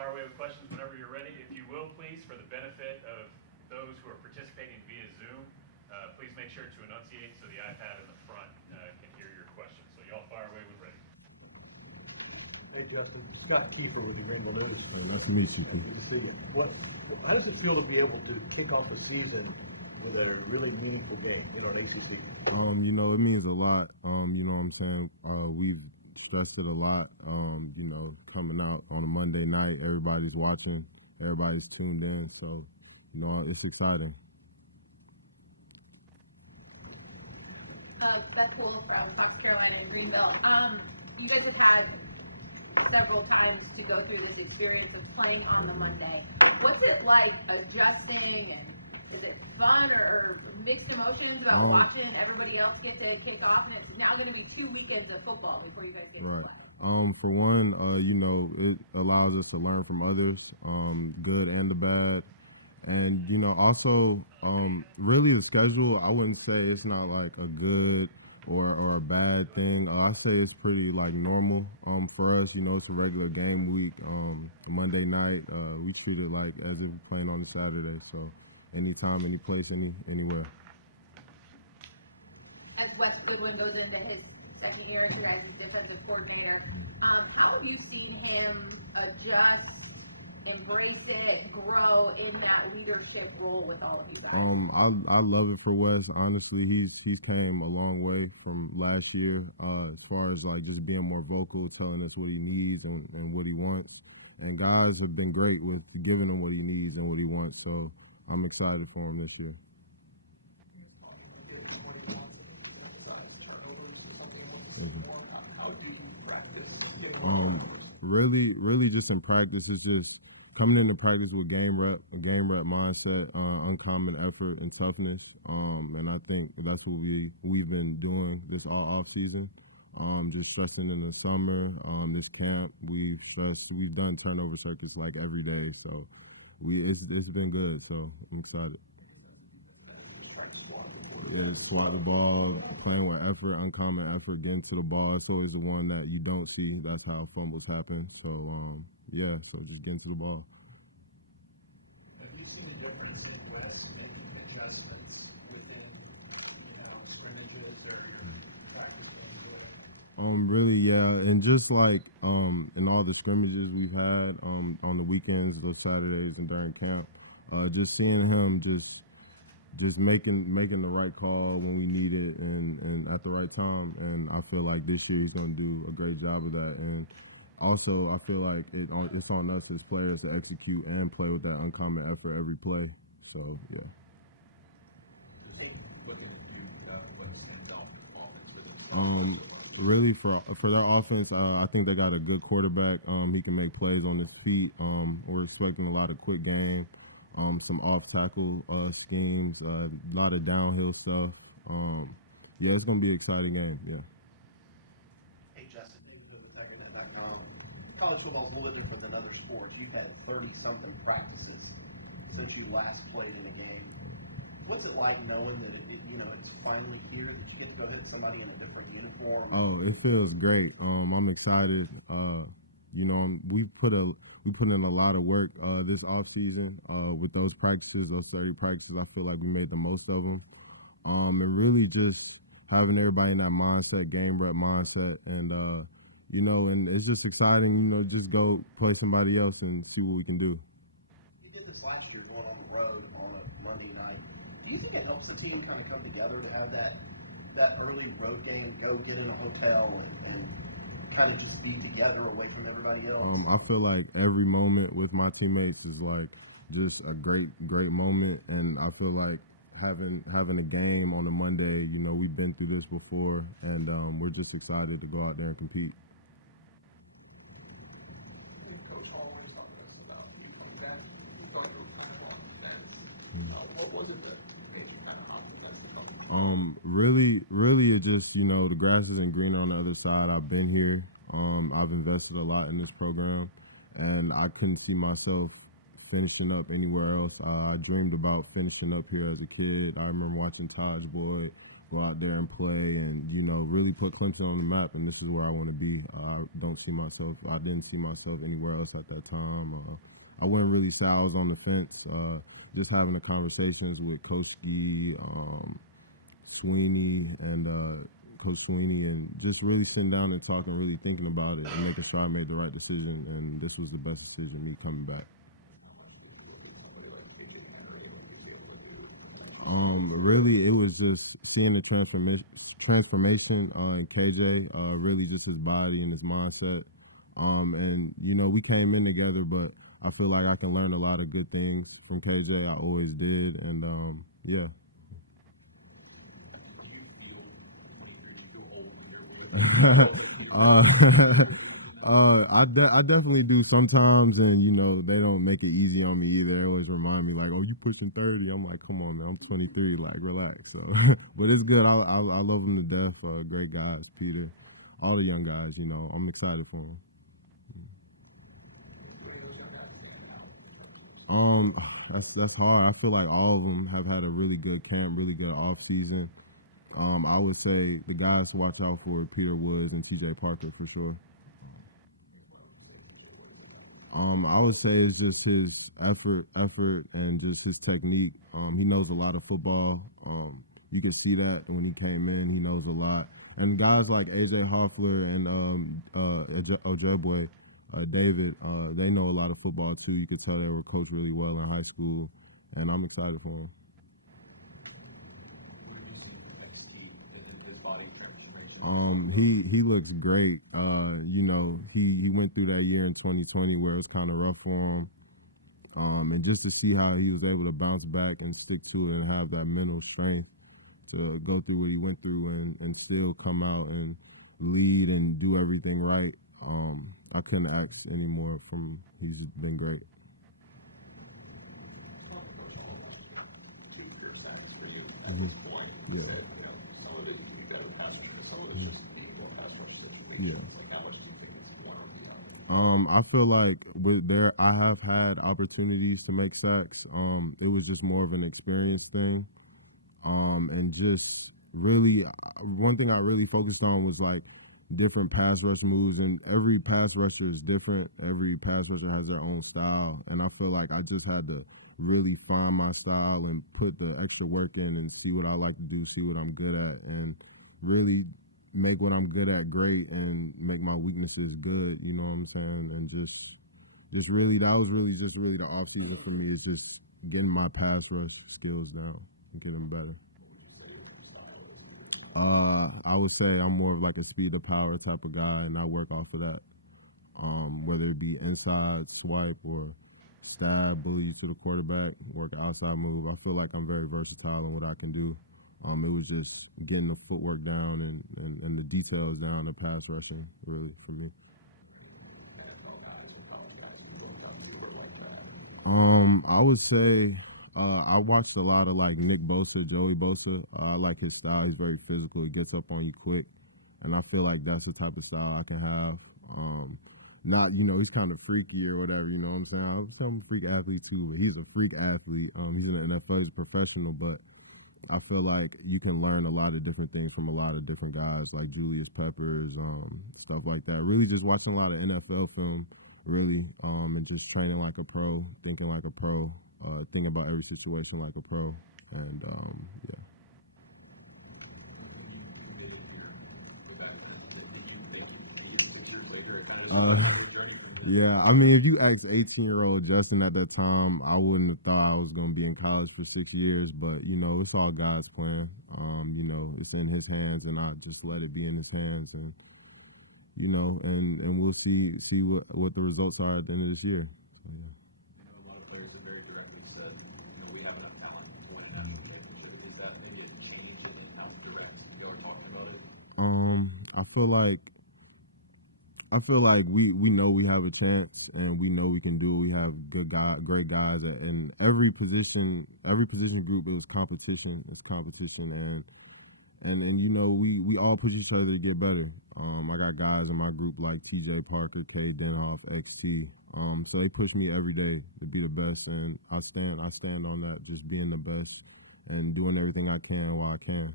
fire away with questions whenever you're ready. If you will, please, for the benefit of those who are participating via Zoom, please make sure to enunciate so the iPad in the front can hear your questions. So y'all fire away when ready. Hey, Justin. Scott Keeper with the Rainbow News. Hey, nice to meet you. How does it feel to be able to kick off the season with a really meaningful game, an ACC? It means a lot. You know what I'm saying? We've stressed it a lot. Coming out on a Monday night, everybody's watching, everybody's tuned in. So, it's exciting. Mascoll from South Carolina and Greenville. You guys have had several times to go through this experience of playing on the Monday. What's it like adjusting, and is it fun or mixed emotions about watching everybody else get to kick off? And it's now going to be 2 weekends of football before you guys get to play. For one, it allows us to learn from others, good and the bad. And, also, really the schedule, I wouldn't say it's not like a good or a bad thing. I say it's pretty like normal for us. It's a regular game week. Monday night, we treat it like as if we're playing on a Saturday. So anytime, any place, anywhere. As Wes Goodwin goes into his second year as your guys' defensive coordinator, how have you seen him adjust, embrace it, grow in that leadership role with all of you guys? I love it for Wes. Honestly, he's came a long way from last year as far as like just being more vocal, telling us what he needs and what he wants. And guys have been great with giving him what he needs and what he wants. So I'm excited for him this year. Really just in practice, it's just coming into practice with game rep mindset, uncommon effort and toughness. And I think that's what we've been doing this all off season. Just stressing in the summer, this camp, we've done turnover circuits like every day. So it's been good. So I'm excited. Yeah, swat the ball, playing with effort, uncommon effort, getting to the ball. It's always the one that you don't see. That's how fumbles happen. So, so just getting to the ball. Have you seen difference in Wes making adjustments within scrimmages or practice games? Really, yeah. And just like in all the scrimmages we've had on the weekends, those Saturdays and during camp, just seeing him just making the right call when we need it and at the right time. And I feel like this year he's going to do a great job of that. And also, I feel like it's on us as players to execute and play with that uncommon effort every play. So, yeah. Really, for that offense, I think they got a good quarterback. He can make plays on his feet. We're expecting a lot of quick game. Some off-tackle schemes, a lot of downhill stuff. It's going to be an exciting game, yeah. Hey, Justin. College football is a little different than other sports. You've had 30-something practices since you last played in the game. What's it like knowing that it's finally here? You get to go hit somebody in a different uniform? Oh, it feels great. I'm excited. We put in a lot of work this off season with those practices, those 30 practices. I feel like we made the most of them, and really just having everybody in that mindset, game rep mindset, and and it's just exciting. Just go play somebody else and see what we can do. You did this last year, going on the road on a Monday night. Do you think it helps the team kind of come together to have that early road game, go get in a hotel and kind of just be together away from everybody else? I feel like every moment with my teammates is like just a great moment, and I feel like having a game on a Monday, we've been through this before, and we're just excited to go out there and compete. Coach always talks about you coming back. You thought you were trying to walk better. What was it that kind of caused you guys to come back? Really, it just, the grass isn't greener on the other side. I've been here. I've invested a lot in this program, and I couldn't see myself finishing up anywhere else. I dreamed about finishing up here as a kid. I remember watching Taj Boyd go out there and play and, you know, really put Clemson on the map, and this is where I want to be. I didn't see myself anywhere else at that time. I wouldn't really say I was on the fence. Just having the conversations with Coach Sweeney and Coach Sweeney, and just really sitting down and talking, really thinking about it and making sure I made the right decision, and this was the best decision, me coming back. Really, it was just seeing the transformation in KJ, really just his body and his mindset. And, you know, we came in together, but I feel like I can learn a lot of good things from KJ. I always did, and, yeah. I definitely do sometimes, and you know they don't make it easy on me either. They always remind me like, "Oh, you pushing 30?" I'm like, "Come on, man, I'm 23. Like, relax." So, but it's good. I love them to death. Great guys, Peter, all the young guys. You know, I'm excited for them. That's hard. I feel like all of them have had a really good camp, really good off season. I would say the guys to watch out for Peter Woods and TJ Parker for sure. I would say it's just his effort, and just his technique. He knows a lot of football. You can see that when he came in. He knows a lot. And guys like AJ Hoffler and Ojebwe, David, they know a lot of football too. You could tell they were coached really well in high school, and I'm excited for them. He looks great. You know, he went through that year in 2020 where it's kind of rough for him. And just to see how he was able to bounce back and stick to it and have that mental strength to go through what he went through and still come out and lead and do everything right. I couldn't ask any more from. He's been great. Mm-hmm. Yeah. Yeah. I feel like I have had opportunities to make sacks. It was just more of an experience thing. And just really, one thing I really focused on was like different pass rush moves, and every pass rusher is different. Every pass rusher has their own style, and I feel like I just had to really find my style and put the extra work in and see what I like to do, see what I'm good at, and really make what I'm good at great and make my weaknesses good, you know what I'm saying? And just really, that was really the off season for me, is just getting my pass rush skills down and getting better. I would say I'm more of like a speed to power type of guy, and I work off of that. Whether it be inside swipe or stab, bully to the quarterback, work outside move. I feel like I'm very versatile in what I can do. It was just getting the footwork down and the details down, the pass rushing, really, for me. I would say I watched a lot of like Nick Bosa, Joey Bosa. I like his style. He's very physical. He gets up on you quick, and I feel like that's the type of style I can have. Not, you know, he's kind of freaky or whatever, you know what I'm saying? I'm a freak athlete too, but he's a freak athlete. He's in the NFL, he's a professional, but I feel like you can learn a lot of different things from a lot of different guys, like Julius Peppers, stuff like that. Really just watching a lot of NFL film, really, and just training like a pro, thinking like a pro, thinking about every situation like a pro, and yeah. Yeah, I mean, if you asked 18-year-old Justin at that time, I wouldn't have thought I was going to be in college for 6 years, but, you know, it's all God's plan. You know, it's in his hands, and I just let it be in his hands, and, you know, and we'll see what the results are at the end of this year. I feel like we know we have a chance, and we know we can do it. We have great guys, and every position group. It was competition. It's competition, and you know we all push each other to get better. I got guys in my group like T.J. Parker, K. Denhoff, XT. So they push me every day to be the best, and I stand on that, just being the best and doing everything I can while I can.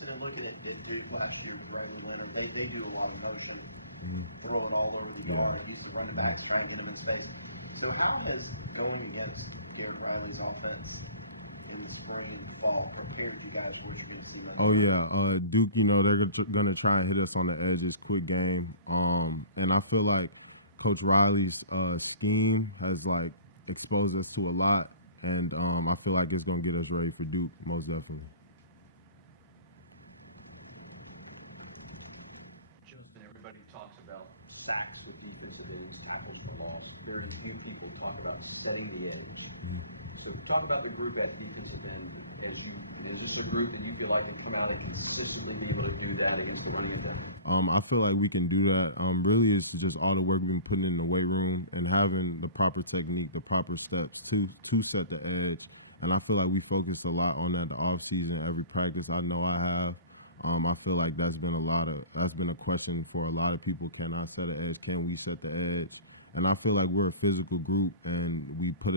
interested in looking at Duke last year with Riley Winter. They do a lot of motion, throw it all over the yard, use the running backs, trying to get them in space. So how has going against Garrett Riley's offense in the spring and fall prepared you guys for what you're going to see? Oh yeah, Duke. You know they're gonna try and hit us on the edges, quick game. And I feel like Coach Riley's scheme has like exposed us to a lot, and I feel like it's gonna get us ready for Duke most definitely. Justin, everybody talks about sacks with defensive ends, tackles for loss. Very few people talk about setting the edge. So talk about the group at defensive end. Is this a group that you feel like will come out and consistently be able to do that against the running attack? I feel like we can do that. Really, it's just all the work we've been putting in the weight room and having the proper technique, the proper steps to set the edge. And I feel like we focus a lot on that the off season, every practice. I know I have. I feel like that's been a question for a lot of people. Can I set an edge? Can we set the edge? And I feel like we're a physical group, and we play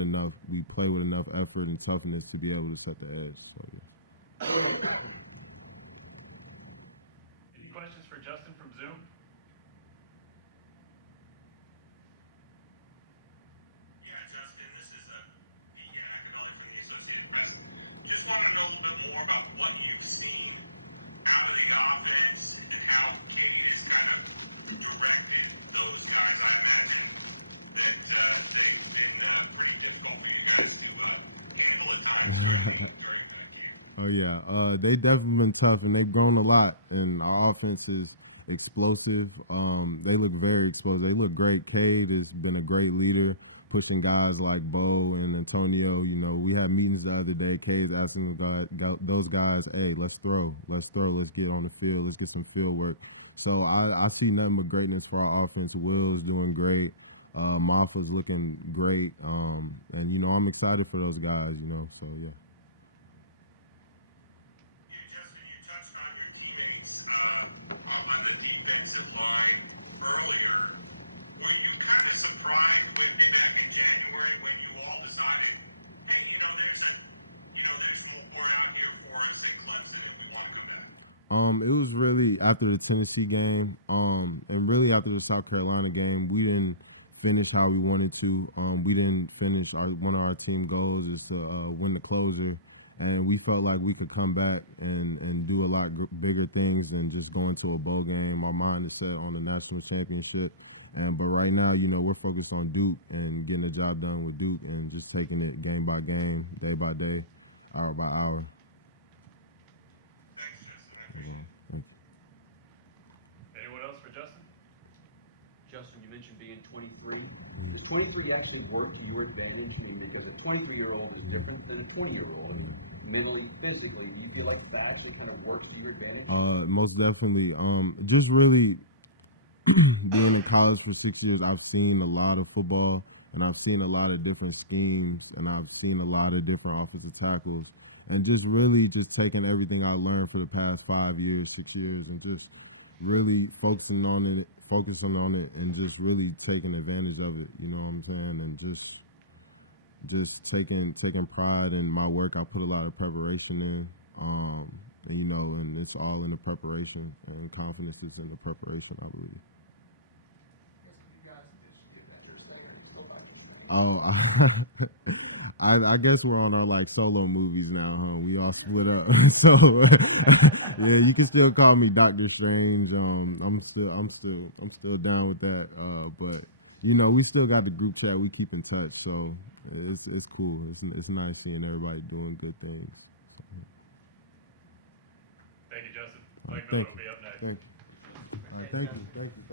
with enough effort and toughness to be able to set the edge. So, yeah. Any questions for Justin from Zoom? Yeah, Justin, this is another from the Associated Press. Just want to know a little bit more about what you've seen out of the offense and how Cade has kind of directed those guys. I imagine that they've been pretty difficult for you guys to handle at times. Oh yeah, they definitely been tough, and they've grown a lot. And our offense is explosive. They look very explosive. They look great. Cade has been a great leader, pushing guys like Bo and Antonio. You know, we had meetings the other day. Cade's asking those guys, "Hey, let's throw. Let's get on the field. Let's get some field work." So I see nothing but greatness for our offense. Will's doing great. Maffa's looking great. And you know, I'm excited for those guys. You know, so yeah. Justin, you touched on your teammates on the defensive line earlier. Were you kind of surprised back in January when you all decided, hey, there's more out here for us in Clemson and we want to come back? It was really after the Tennessee game, and really after the South Carolina game, we didn't finish how we wanted to. We didn't finish one of our team goals is to win the closer. And we felt like we could come back and do a lot bigger things than just going to a bowl game. Our mind is set on the national championship. But right now, you know, we're focused on Duke and getting the job done with Duke and just taking it game by game, day by day, hour by hour. Thanks, Justin. I appreciate it. Thanks. Anyone else for Justin? Justin, you mentioned being 23. Does 23 actually work to your advantage? I mean, because a 23-year-old is different than a 20-year-old. Mentally, physically, do you feel like that actually kind of works to your advantage? Most definitely. Just really being in college for 6 years, I've seen a lot of football, and I've seen a lot of different schemes, and I've seen a lot of different offensive tackles, and just really just taking everything I learned for the past 5 years, 6 years, and just really focusing on it, and just really taking advantage of it. You know what I'm saying? And just taking pride in my work. I put a lot of preparation in, and, you know, and it's all in the preparation, and confidence is in the preparation, I believe. Oh, I guess we're on our like solo movies now, huh? We all split up, so yeah, you can still call me Dr. Strange. I'm still down with that. But you know, we still got the group chat. We keep in touch, so it's cool. It's nice seeing everybody doing good things. Thank you, Justin. Mike Miller will be up next. Thank you. Thank you.